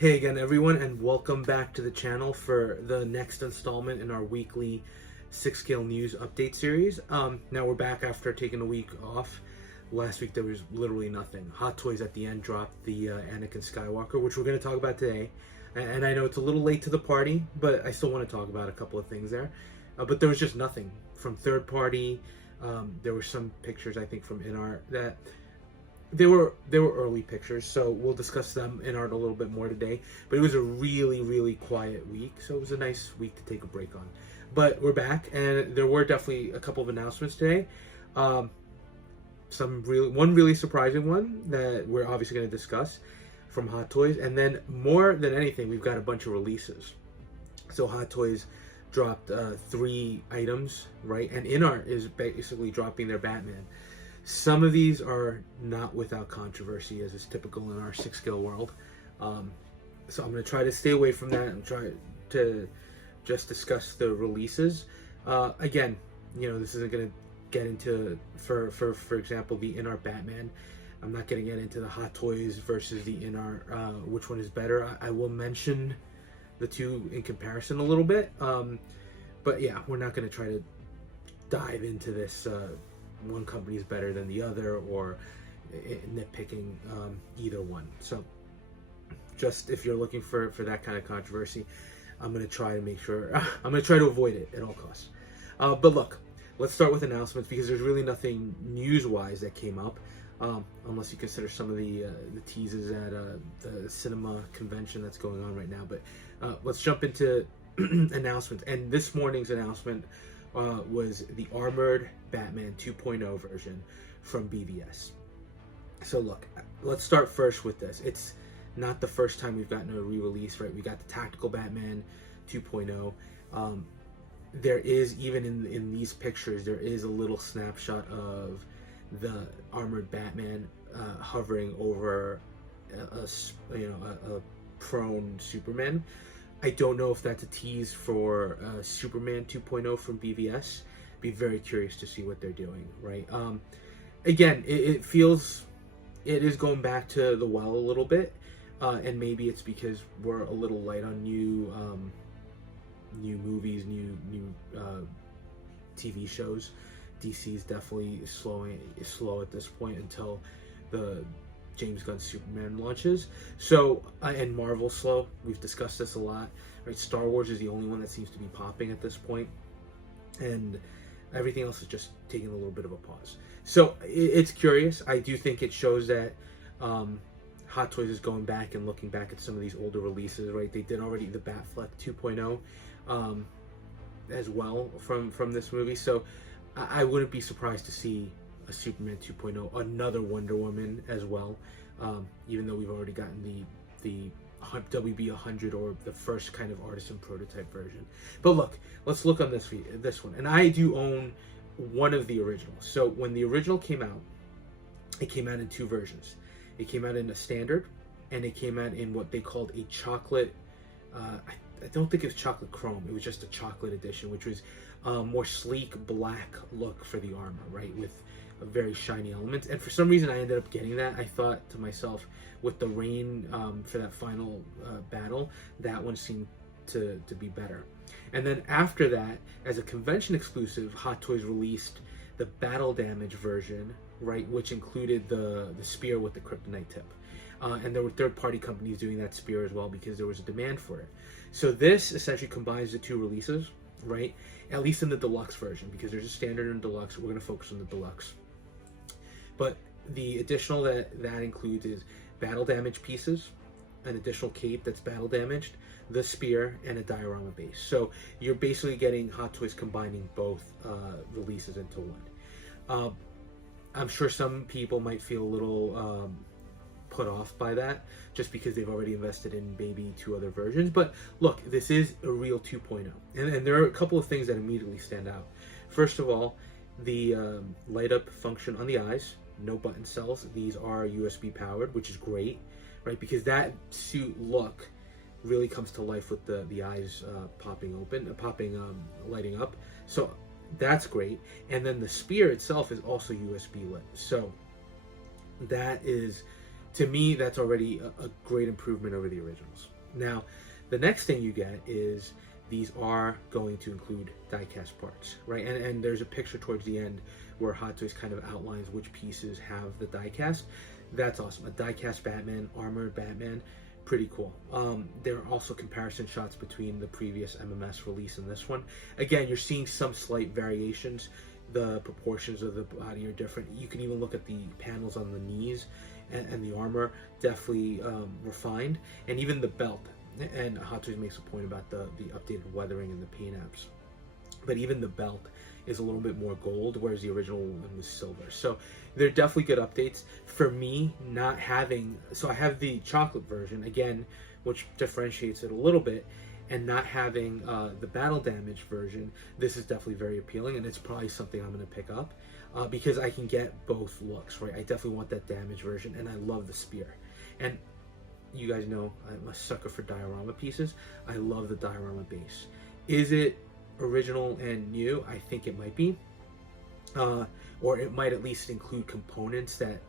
Hey again, everyone, and welcome back to the channel for the next installment in our weekly 6-scale news update series. Now we're back after taking a week off. Last week there was literally nothing. Hot Toys at the end dropped the Anakin Skywalker, which we're going to talk about today. And I know it's a little late to the party, but I still want to talk about a couple of things there. But there was just nothing from third party. There were some pictures, I think, from Inart that they were early pictures, so we'll discuss them in art a little bit more today. But it was a really quiet week, so it was a nice week to take a break on. But we're back, and there were definitely a couple of announcements today. One really surprising one that we're obviously going to discuss from Hot Toys, and then more than anything, we've got a bunch of releases. So Hot Toys dropped 3 items, right? And Inart is basically dropping their Batman. Some of these are not without controversy, as is typical in our 6-scale world. So I'm going to try to stay away from that and try to just discuss the releases. Again, this isn't going to get into, for example, the Inart Batman. I'm not going to get into the Hot Toys versus the Inart, which one is better. I will mention the two in comparison a little bit. But yeah, we're not going to try to dive into this one company is better than the other, or nitpicking either one. So just if you're looking for that kind of controversy, I'm going to try to make sure I'm going to try to avoid it at all costs. But look, let's start with announcements, because there's really nothing news-wise that came up, unless you consider some of the teases at the cinema convention that's going on right now. But let's jump into announcements. And this morning's announcement was the Armored Batman 2.0 version from BVS. So look, let's start first with this. It's not the first time we've gotten a re-release, right? We got the Tactical Batman 2.0. There is, even in these pictures, there is a little snapshot of the Armored Batman hovering over a prone Superman. I don't know if that's a tease for Superman 2.0 from BVS. Be very curious to see what they're doing, right? Again, it feels it is going back to the well a little bit, and maybe it's because we're a little light on new movies, new TV shows. DC is definitely slow at this point until the James Gunn Superman launches. So, and Marvel's slow. We've discussed this a lot, right? Star Wars is the only one that seems to be popping at this point, and everything else is just taking a little bit of a pause. So it's curious. I do think it shows that Hot Toys is going back and looking back at some of these older releases, right? They did already the Batfleck 2.0 as well from this movie. So I wouldn't be surprised to see a Superman 2.0, another Wonder Woman as well, even though we've already gotten the WB 100, or the first kind of artisan prototype version. But look, let's look on this one. And I do own one of the originals. So when the original came out, it came out in 2 versions. It came out in a standard, and it came out in what they called a chocolate, I don't think it was chocolate chrome, it was just a chocolate edition, which was more sleek black look for the armor, right, with a very shiny elements. And for some reason I ended up getting that. I thought to myself, with the rain for that final battle, that one seemed to be better. And then after that, as a convention exclusive, Hot Toys released the battle damage version, right, which included the spear with the kryptonite tip. And there were third-party companies doing that spear as well, because there was a demand for it. So this essentially combines the 2 releases, right? At least in the deluxe version, because there's a standard and deluxe. We're going to focus on the deluxe. But the additional that includes is battle damage pieces, an additional cape that's battle damaged, the spear, and a diorama base. So you're basically getting Hot Toys combining both releases into one. I'm sure some people might feel a little put off by that, just because they've already invested in maybe 2 other versions. But look, this is a real 2.0, and there are a couple of things that immediately stand out. First of all, the light up function on the eyes, no button cells. These are USB powered, which is great, right? Because that suit look really comes to life with the eyes lighting up. So that's great. And then the spear itself is also USB lit. So that is to me, that's already a great improvement over the originals. Now, the next thing you get is these are going to include die-cast parts, right? And there's a picture towards the end where Hot Toys kind of outlines which pieces have the die-cast. That's awesome. A die-cast Batman, armored Batman, pretty cool. There are also comparison shots between the previous MMS release and this one. Again, you're seeing some slight variations. The proportions of the body are different. You can even look at the panels on the knees and the armor, definitely refined. And even the belt. And Hot Toys makes a point about the updated weathering and the paint apps. But even the belt is a little bit more gold, whereas the original one was silver. So they're definitely good updates. For me, not having... So I have the chocolate version, again, which differentiates it a little bit, and not having the battle damage version, this is definitely very appealing, and it's probably something I'm going to pick up because I can get both looks, right? I definitely want that damage version, and I love the spear. And you guys know I'm a sucker for diorama pieces. I love the diorama base. Is it original and new? I think it might be. Or it might at least include components that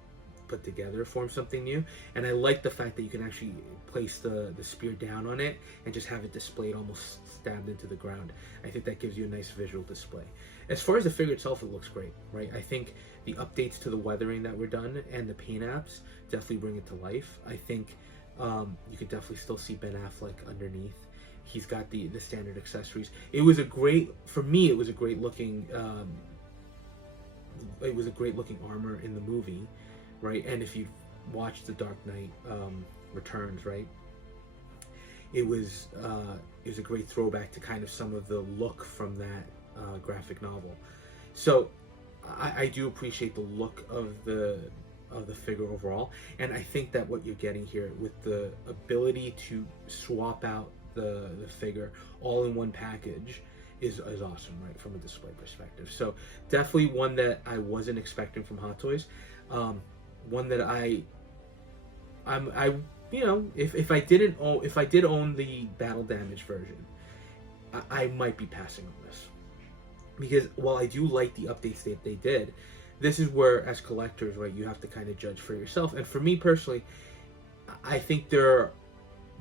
put together form something new. And I like the fact that you can actually place the spear down on it and just have it displayed almost stabbed into the ground. I think that gives you a nice visual display. As far as the figure itself, it looks great, right? I think the updates to the weathering that were done and the paint apps definitely bring it to life. I think you could definitely still see Ben Affleck underneath. He's got the standard accessories. It was a great, for me, it was a great looking armor in the movie, right? And if you watch The Dark Knight Returns, right, it was a great throwback to kind of some of the look from that graphic novel. So I do appreciate the look of the figure overall, and I think that what you're getting here with the ability to swap out the figure all in one package is awesome, right, from a display perspective. So definitely one that I wasn't expecting from Hot Toys. One that I you know, if I did own the battle damage version, I might be passing on this, because while I do like the updates that they did, this is where, as collectors, right, you have to kind of judge for yourself. And for me personally, I think there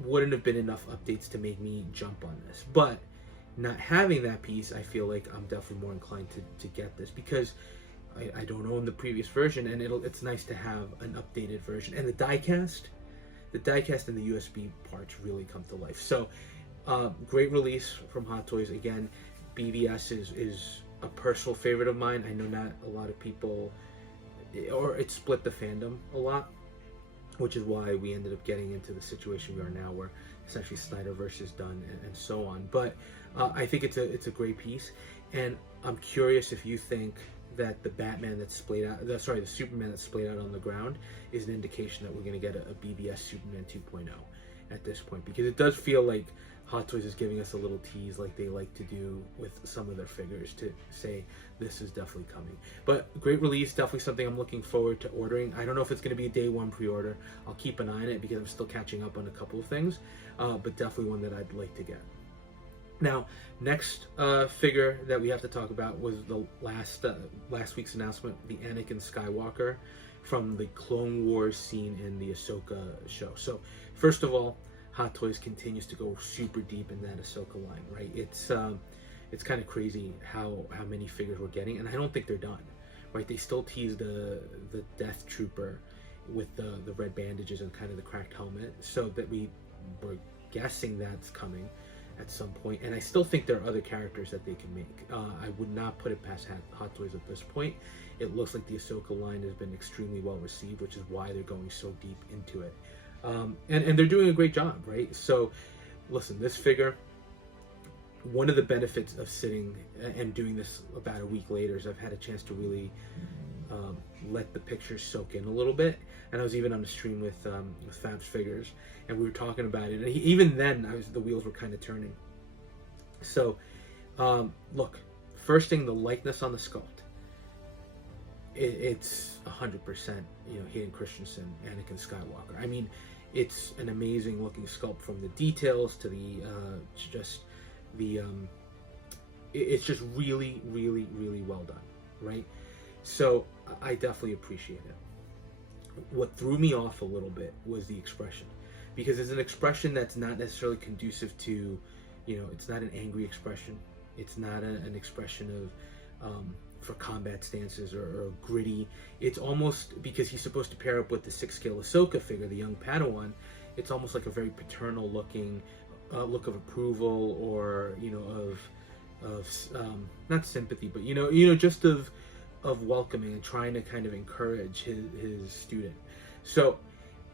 wouldn't have been enough updates to make me jump on this. But not having that piece, I feel like I'm definitely more inclined to get this, because I don't own the previous version, and it's nice to have an updated version. And the diecast and the USB parts really come to life. So great release from Hot Toys. Again, BVS is a personal favorite of mine. I know not a lot of people, or it split the fandom a lot, which is why we ended up getting into the situation we are now, where essentially Snyderverse is done and so on. But I think it's a great piece, and I'm curious if you think that the Batman that's splayed out, the Superman that's splayed out on the ground is an indication that we're going to get a BBS Superman 2.0 at this point, because it does feel like Hot Toys is giving us a little tease, like they like to do with some of their figures, to say this is definitely coming. But great release, definitely something I'm looking forward to ordering. I don't know if it's going to be a day one pre-order. I'll keep an eye on it because I'm still catching up on a couple of things, but definitely one that I'd like to get. Now, next figure that we have to talk about was the last week's announcement, the Anakin Skywalker from the Clone Wars scene in the Ahsoka show. So, first of all, Hot Toys continues to go super deep in that Ahsoka line, right? It's kind of crazy how many figures we're getting, and I don't think they're done, right? They still tease the Death Trooper with the red bandages and kind of the cracked helmet, so that we were guessing that's coming at some point. And I still think there are other characters that they can make. I would not put it past Hot Toys at this point. It looks like the Ahsoka line has been extremely well received, which is why they're going so deep into it. And they're doing a great job, right? So, listen, this figure, one of the benefits of sitting and doing this about a week later is I've had a chance to really let the pictures soak in a little bit. And I was even on the stream with Fab's Figures, and we were talking about it. And even then, the wheels were kind of turning. So, look, first thing, the likeness on the sculpt. It's 100%, Hayden Christensen, Anakin Skywalker. I mean, it's an amazing looking sculpt, from the details to it's just really, really, really well done, right? So I definitely appreciate it. What threw me off a little bit was the expression, because it's an expression that's not necessarily conducive to, it's not an angry expression. It's not an expression of for combat stances or gritty. It's almost, because he's supposed to pair up with the 6-scale Ahsoka figure, the young Padawan. It's almost like a very paternal looking look of approval, or of not sympathy, but just of welcoming and trying to kind of encourage his student. So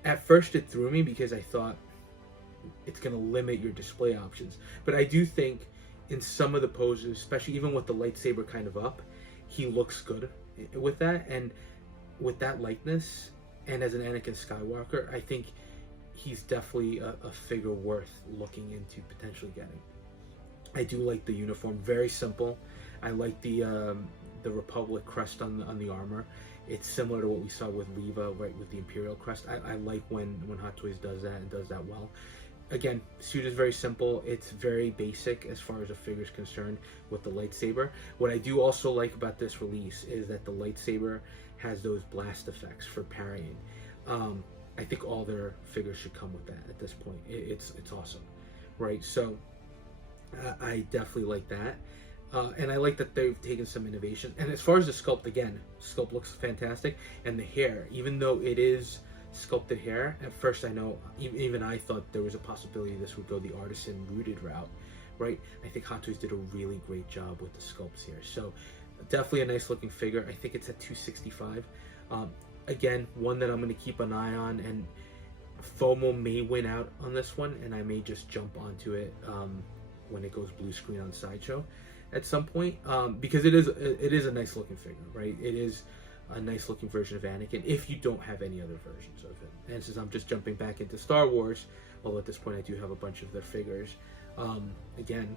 at first it threw me, because I thought it's going to limit your display options. But I do think in some of the poses, especially even with the lightsaber kind of up, he looks good with that, and with that likeness, and as an Anakin Skywalker, I think he's definitely a figure worth looking into potentially getting. I do like the uniform, very simple. I like the Republic crest on the armor. It's similar to what we saw with Reva, right, with the Imperial crest. I like when Hot Toys does that, and does that well. Again, suit is very simple. It's very basic as far as a figure is concerned with the lightsaber. What I do also like about this release is that the lightsaber has those blast effects for parrying. I think all their figures should come with that at this point. It's awesome, right? So I definitely like that. And I like that they've taken some innovation. And as far as the sculpt, again, sculpt looks fantastic. And the hair, even though it is sculpted hair, at first I know, even I thought there was a possibility this would go the artisan rooted route, right? I think Hot Toys did a really great job with the sculpts here. So definitely a nice looking figure. I think it's at $265. Again, one that I'm going to keep an eye on, and FOMO may win out on this one, and I may just jump onto it when it goes blue screen on Sideshow at some point, because it is a nice looking figure, right? It is a nice looking version of Anakin if you don't have any other versions of it. And since I'm just jumping back into Star Wars, although at this point I do have a bunch of their figures, again,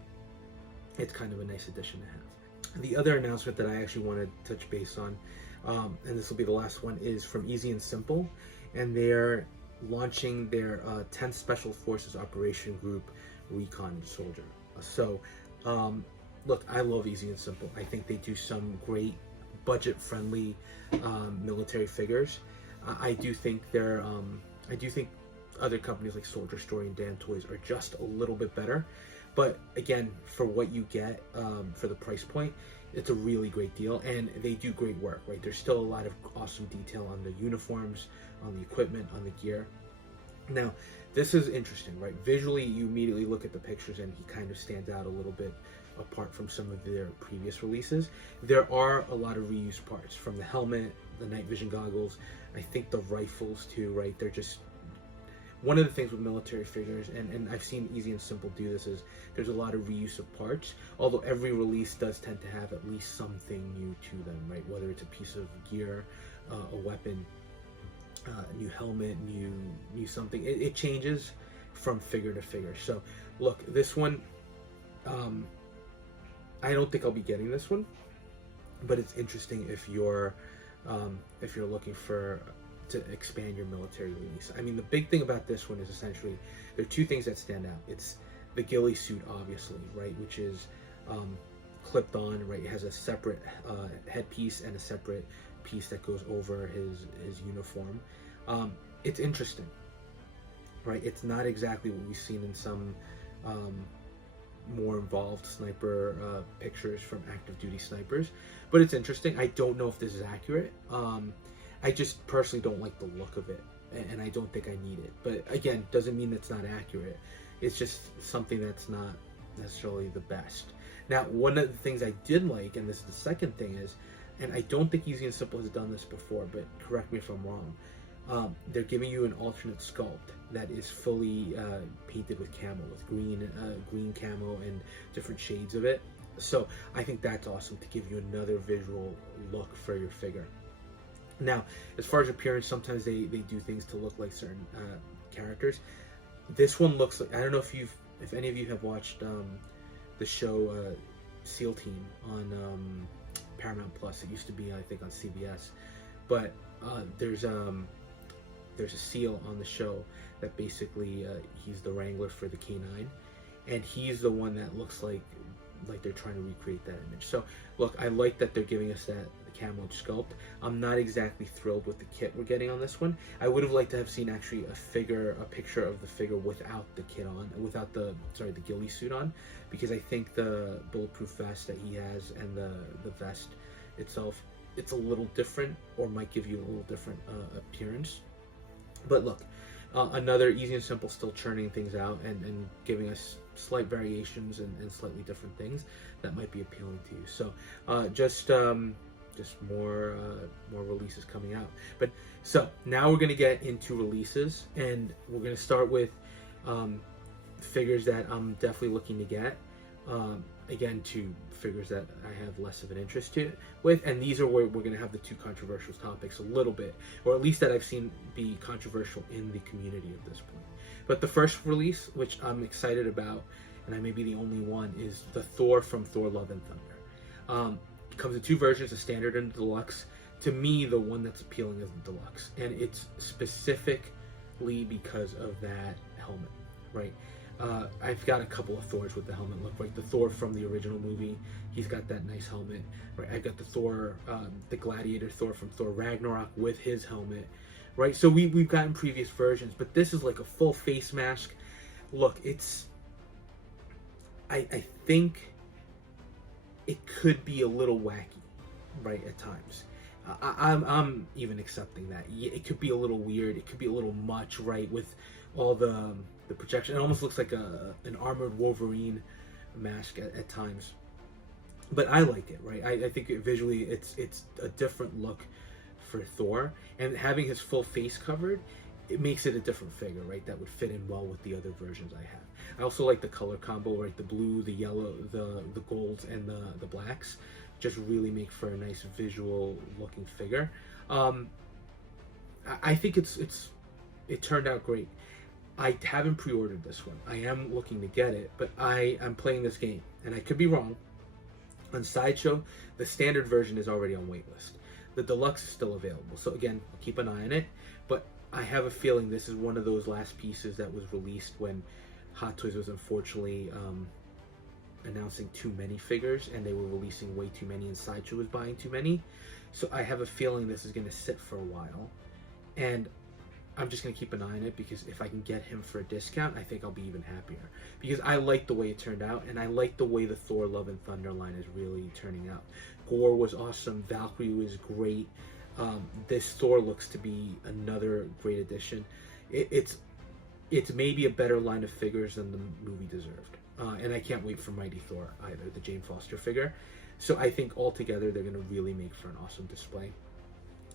it's kind of a nice addition to have. The other announcement that I actually want to touch base on, and this will be the last one, is from Easy and Simple, and they're launching their 10th Special Forces Operation Group Recon soldier. So look, I love Easy and Simple. I think they do some great budget-friendly military figures. I do think other companies like Soldier Story and Dan Toys are just a little bit better. But again, for what you get for the price point, it's a really great deal, and they do great work, right? There's still a lot of awesome detail on the uniforms, on the equipment, on the gear. Now, this is interesting, right? Visually, you immediately look at the pictures and he kind of stands out a little bit apart from some of their previous releases. There are a lot of reused parts, from the helmet, the night vision goggles, I think the rifles too, right? They're just, one of the things with military figures, and I've seen Easy and Simple do this, is there's a lot of reuse of parts, although every release does tend to have at least something new to them, right? Whether it's a piece of gear, a weapon, a new helmet, new something. It changes from figure to figure. So look, this one, I don't think I'll be getting this one, but it's interesting if you're looking to expand your military release. I mean, the big thing about this one is essentially there are two things that stand out. It's the ghillie suit, obviously, right, which is clipped on, right? It has a separate headpiece and a separate piece that goes over his uniform. It's interesting, right? It's not exactly what we've seen in some more involved sniper pictures from active duty snipers, but it's interesting. I don't know if this is accurate. I just personally don't like the look of it, and I don't think I need it. But again, doesn't mean it's not accurate. It's just something that's not necessarily the best. Now, one of the things I did like, and this is the second thing, is, and I don't think Easy and Simple has done this before, but correct me if I'm wrong, they're giving you an alternate sculpt that is fully painted with camo, with green camo and different shades of it. So I think that's awesome to give you another visual look for your figure. Now, as far as appearance, sometimes they do things to look like certain characters. This one looks like, I don't know if any of you have watched the show SEAL Team on Paramount Plus. It used to be, I think, on CBS, but there's a SEAL on the show that basically he's the wrangler for the K9, and he's the one that looks like they're trying to recreate that image. So look, I like that they're giving us that camoed sculpt. I'm not exactly thrilled with the kit we're getting on this one. I would have liked to have seen actually a picture of the figure without the kit on, without the ghillie suit on, because I think the bulletproof vest that he has and the vest itself, it's a little different, or might give you a little different appearance. But look, another easy and simple, still churning things out and giving us slight variations and slightly different things that might be appealing to you. So just more releases coming out. But so now we're gonna get into releases, and we're gonna start with figures that I'm definitely looking to get. Again, to figures that I have less of an interest with, and these are where we're going to have the two controversial topics a little bit, or at least that I've seen be controversial in the community at this point. But the first release, which I'm excited about, and I may be the only one, is the Thor from Thor: Love and Thunder. It comes in two versions, a standard and a deluxe. To me, the one that's appealing is the deluxe, and it's specifically because of that helmet, right? I've got a couple of Thors with the helmet look, right? The Thor from the original movie, he's got that nice helmet, right? I got the Thor, the Gladiator Thor from Thor Ragnarok with his helmet, right? So we've gotten previous versions, but this is like a full face mask. Look, I think it could be a little wacky, right, at times. I'm even accepting that. Yeah, it could be a little weird. It could be a little much, right, with all the projection. It almost looks like an armored Wolverine mask at times. But I like it, right? I think visually it's a different look for Thor, and having his full face covered, it makes it a different figure, right? That would fit in well with the other versions I have. I also like the color combo, right? The blue, the yellow, the golds, and the blacks just really make for a nice visual looking figure. I think it turned out great. I haven't pre-ordered this one. I am looking to get it, but I am playing this game, and I could be wrong. On Sideshow, the standard version is already on waitlist. The deluxe is still available, so again, I'll keep an eye on it. But I have a feeling this is one of those last pieces that was released when Hot Toys was unfortunately announcing too many figures, and they were releasing way too many, and Sideshow was buying too many. So I have a feeling this is going to sit for a while, and I'm just going to keep an eye on it, because if I can get him for a discount, I think I'll be even happier. Because I like the way it turned out, and I like the way the Thor Love and Thunder line is really turning out. Gore was awesome. Valkyrie was great. This Thor looks to be another great addition. It's maybe a better line of figures than the movie deserved. And I can't wait for Mighty Thor either, the Jane Foster figure. So I think altogether they're going to really make for an awesome display.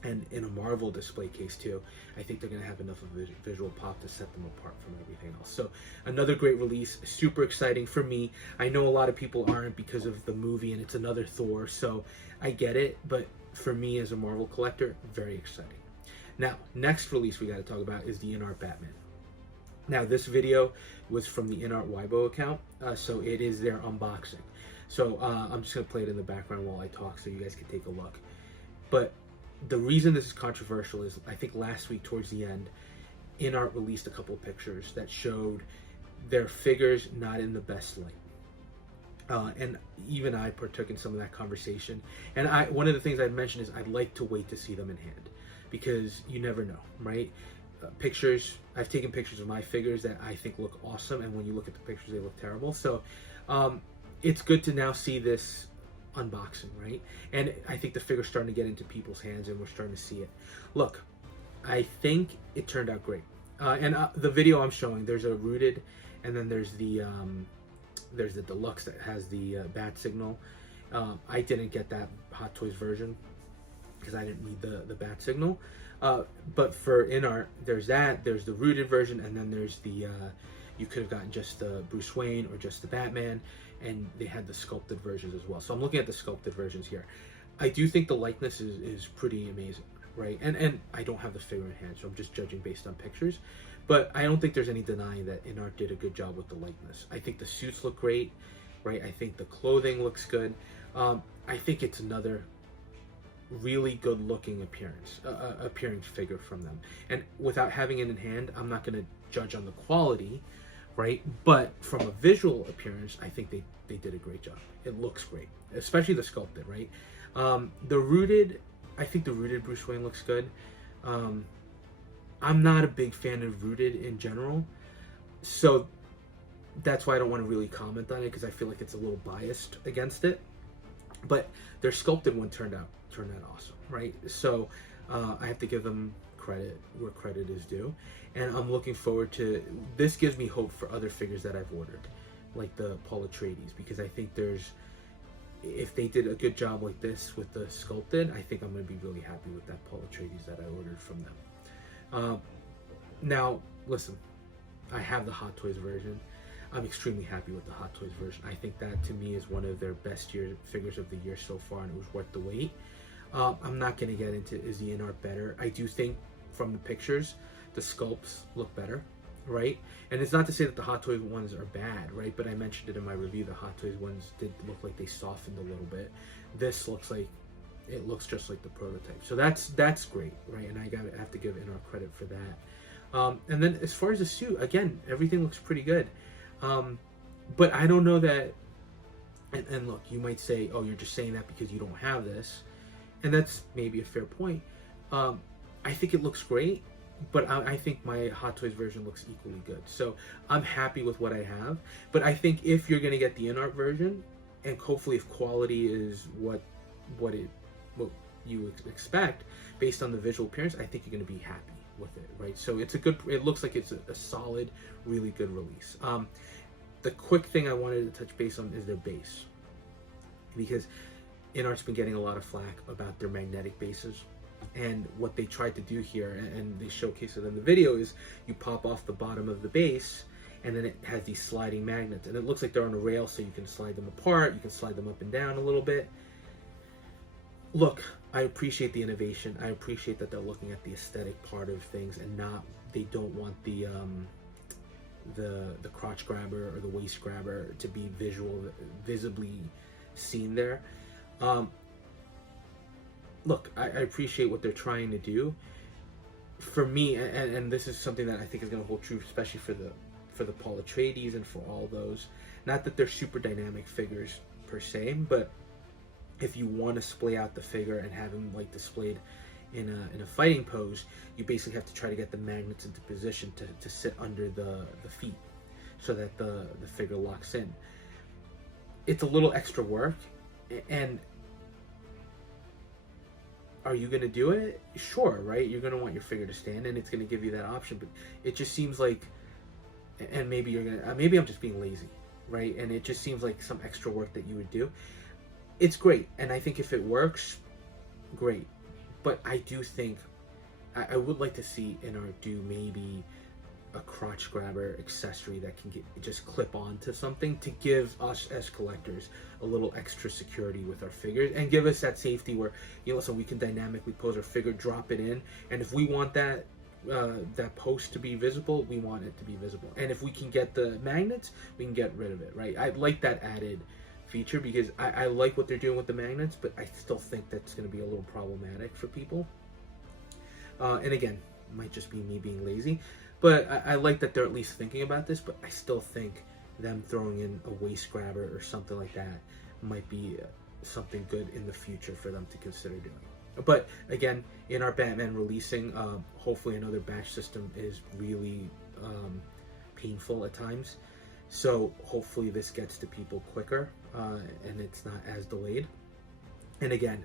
And in a Marvel display case too, I think they're going to have enough of a visual pop to set them apart from everything else. So another great release, super exciting for me. I know a lot of people aren't because of the movie and it's another Thor, so I get it. But for me as a Marvel collector, very exciting. Now, next release we got to talk about is the Inart Batman. Now, this video was from the Inart Weibo account, so it is their unboxing. So I'm just going to play it in the background while I talk so you guys can take a look. But the reason this is controversial is I think last week towards the end, Inart released a couple of pictures that showed their figures not in the best light. And even I partook in some of that conversation. And one of the things I'd mentioned is I'd like to wait to see them in hand, because you never know, right? Pictures, I've taken pictures of my figures that I think look awesome, and when you look at the pictures, they look terrible. So it's good to now see this unboxing, right? And I think the figure's starting to get into people's hands, and we're starting to see it. Look, I think it turned out great. And the video I'm showing, there's a rooted, and then there's the deluxe that has the bat signal. I didn't get that Hot Toys version because I didn't need the bat signal. But for Inart, there's the rooted version, and then there's the you could have gotten just the Bruce Wayne or just the Batman, and they had the sculpted versions as well. So I'm looking at the sculpted versions here. I do think the likeness is pretty amazing, right? And I don't have the figure in hand, so I'm just judging based on pictures. But I don't think there's any denying that Inart did a good job with the likeness. I think the suits look great, right? I think the clothing looks good. I think it's another really good looking appearing figure from them. And without having it in hand, I'm not going to judge on the quality, right? But from a visual appearance, I think they did a great job. It looks great, especially the sculpted, right? The rooted, I think the rooted Bruce Wayne looks good. I'm not a big fan of rooted in general, so that's why I don't want to really comment on it, because I feel like it's a little biased against it. But their sculpted one turned out awesome, right? So I have to give them credit where credit is due, and I'm looking forward to this. Gives me hope for other figures that I've ordered, like the Paul Atreides, because I think if they did a good job like this with the sculpted, I think I'm going to be really happy with that Paul Atreides that I ordered from them. Now, listen, I have the Hot Toys version. I'm extremely happy with the Hot Toys version. I think that, to me, is one of their best figures of the year so far, and it was worth the wait. I'm not going to get into, is the Inart better? I do think, from the pictures, the sculpts look better, right? And it's not to say that the Hot Toys ones are bad, right? But I mentioned it in my review. The Hot Toys ones did look like they softened a little bit. This looks like, it looks just like the prototype. So that's great, right? And I have to give Inart credit for that. And then as far as the suit, again, everything looks pretty good. But I don't know that, and look, you might say, oh, you're just saying that because you don't have this. And that's maybe a fair point. I think it looks great, but I think my Hot Toys version looks equally good. So I'm happy with what I have. But I think if you're going to get the Inart version, and hopefully if quality is what you expect based on the visual appearance, I think you're going to be happy with it, right? So it looks like it's a solid, really good release. The quick thing I wanted to touch base on is their base, because Inart's been getting a lot of flack about their magnetic bases, and what they tried to do here, and they showcase it in the video, is you pop off the bottom of the base, and then it has these sliding magnets, and it looks like they're on a rail, so you can slide them apart, you can slide them up and down a little bit. Look, I appreciate the innovation. I appreciate that they're looking at the aesthetic part of things, and they don't want the crotch grabber or the waist grabber to be visibly seen there. Look, I appreciate what they're trying to do. For me, and this is something that I think is going to hold true, especially for the Paul Atreides and for all those. Not that they're super dynamic figures per se, but if you want to splay out the figure and have him like displayed in a fighting pose, you basically have to try to get the magnets into position to sit under the feet, so that the figure locks in. It's a little extra work, and are you going to do it? Sure, right? You're going to want your figure to stand, and it's going to give you that option, but it just seems like, and maybe I'm just being lazy, right? And it just seems like some extra work that you would do. It's great, and I think if it works, great. But I do think I would like to see Inart do maybe a crotch grabber accessory that can just clip on to something to give us as collectors a little extra security with our figures, and give us that safety where, so we can dynamically pose our figure, drop it in, and if we want that post to be visible, we want it to be visible. And if we can get the magnets, we can get rid of it, right? I like that added feature, because I like what they're doing with the magnets, but I still think that's going to be a little problematic for people. And again, it might just be me being lazy, but I like that they're at least thinking about this, but I still think them throwing in a waist grabber or something like that might be something good in the future for them to consider doing. But again, in our Batman releasing, hopefully another batch system is really painful at times. So hopefully this gets to people quicker, and it's not as delayed. And again,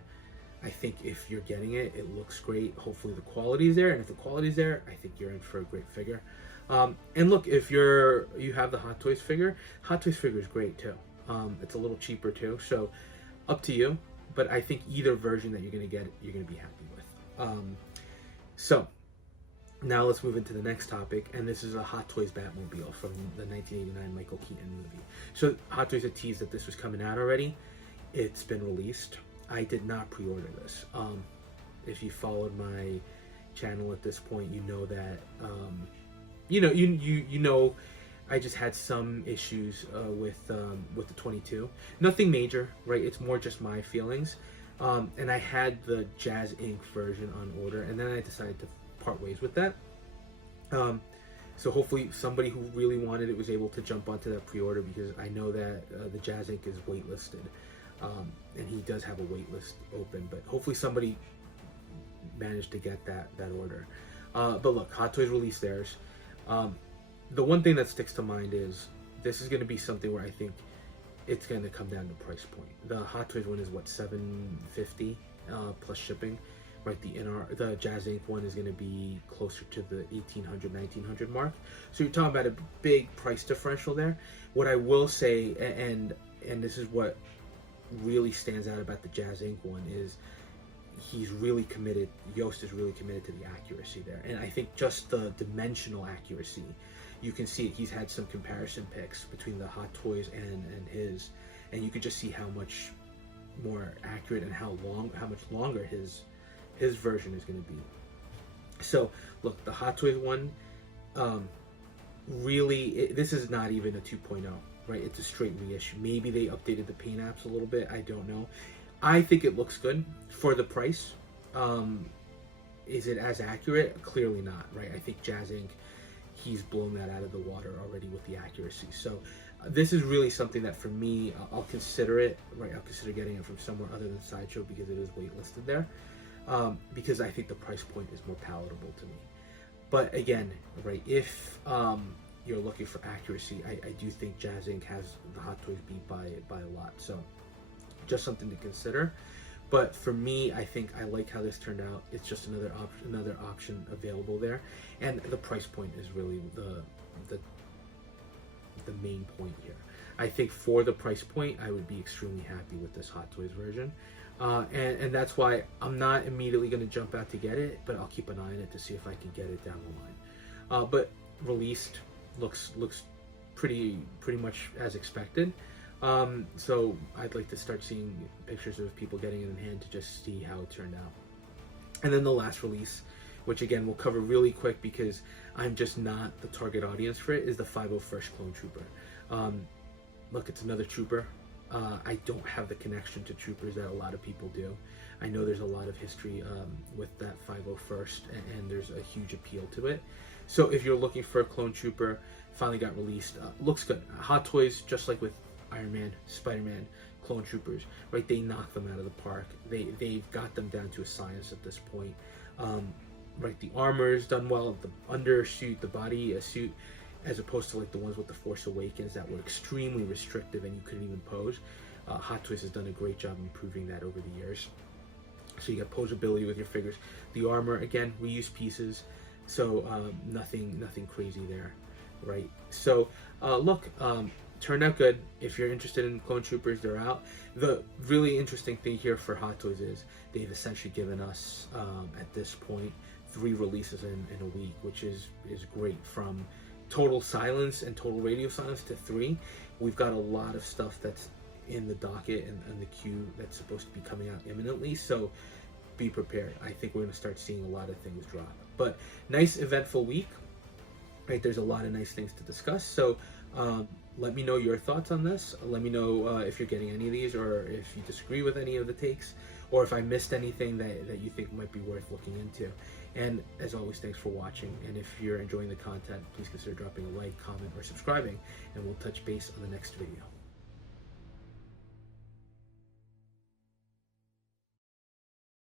I think if you're getting it, it looks great. Hopefully the quality is there, and if the quality is there, I think you're in for a great figure. And look, if you have the Hot Toys figure is great too. It's a little cheaper too, so up to you. But I think either version that you're gonna get, you're gonna be happy with. So now let's move into the next topic, and this is a Hot Toys Batmobile from the 1989 Michael Keaton movie. So Hot Toys had teased that this was coming out already. It's been released. I did not pre-order this. If you followed my channel at this point, you know that you know I just had some issues with the 22. Nothing major, right? It's more just my feelings. And I had the Jazz Inc. version on order, and then I decided to part ways with that. So hopefully somebody who really wanted it was able to jump onto that pre-order, because I know that the Jazz Inc. is waitlisted. and he does have a wait list open, but hopefully somebody managed to get that order. But look, Hot Toys released theirs. The one thing that sticks to mind is this is going to be something where I think it's going to come down to price point. The Hot Toys one is what, $750 plus shipping, right? The Inart, the Jazz Inc. one is going to be closer to the $1,800, $1,900 mark. So you're talking about a big price differential there. What I will say, and this is what really stands out about the Jazz Inc. one, is he's really committed. Yost is really committed to the accuracy there, and I think just the dimensional accuracy, you can see it. He's had some comparison pics between the Hot Toys and his, and you can just see how much more accurate and how much longer his version is going to be. So look, the Hot Toys one, really, this is not even a 2.0, right? It's a straight reissue. Maybe they updated the paint apps a little bit. I don't know. I think it looks good for the price. Is it as accurate? Clearly not, right? I think Jazz Inc., he's blown that out of the water already with the accuracy. So this is really something that for me, I'll consider it, right? I'll consider getting it from somewhere other than Sideshow because it is waitlisted there. Because I think the price point is more palatable to me. But again, right, if you're looking for accuracy, I do think Jazz Inc. has the Hot Toys beat by a lot. So just something to consider. But for me, I think I like how this turned out. It's just another option available there, and the price point is really the main point here. I think for the price point, I would be extremely happy with this Hot Toys version, and that's why I'm not immediately going to jump out to get it, but I'll keep an eye on it to see if I can get it down the line. But released looks pretty much as expected. So I'd like to start seeing pictures of people getting it in hand to just see how it turned out. And then the last release, which again we'll cover really quick because I'm just not the target audience for it, is the 501st Clone Trooper. Look, it's another trooper. I don't have the connection to troopers that a lot of people do. I know there's a lot of history with that 501st, and there's a huge appeal to it. So if you're looking for a Clone Trooper, finally got released, looks good. Hot Toys, just like with Iron Man, Spider-Man, Clone Troopers, right? They knock them out of the park. They've got them down to a science at this point. Right, the armor is done well, the undersuit, the body suit, as opposed to like the ones with the Force Awakens that were extremely restrictive and you couldn't even pose. Hot Toys has done a great job improving that over the years. So you got posability with your figures. The armor, again, reused pieces, so nothing crazy there, right? So look. Turned out good. If you're interested in Clone Troopers, they're out. The really interesting thing here for Hot Toys is they've essentially given us, at this point, 3 releases in a week, which is great. From total silence and total radio silence to 3. We've got a lot of stuff that's in the docket and the queue that's supposed to be coming out imminently, so be prepared. I think we're going to start seeing a lot of things drop. But nice eventful week, right? There's a lot of nice things to discuss, so let me know your thoughts on this. Let me know if you're getting any of these, or if you disagree with any of the takes, or if I missed anything that you think might be worth looking into. And as always, thanks for watching. And if you're enjoying the content, please consider dropping a like, comment, or subscribing, and we'll touch base on the next video.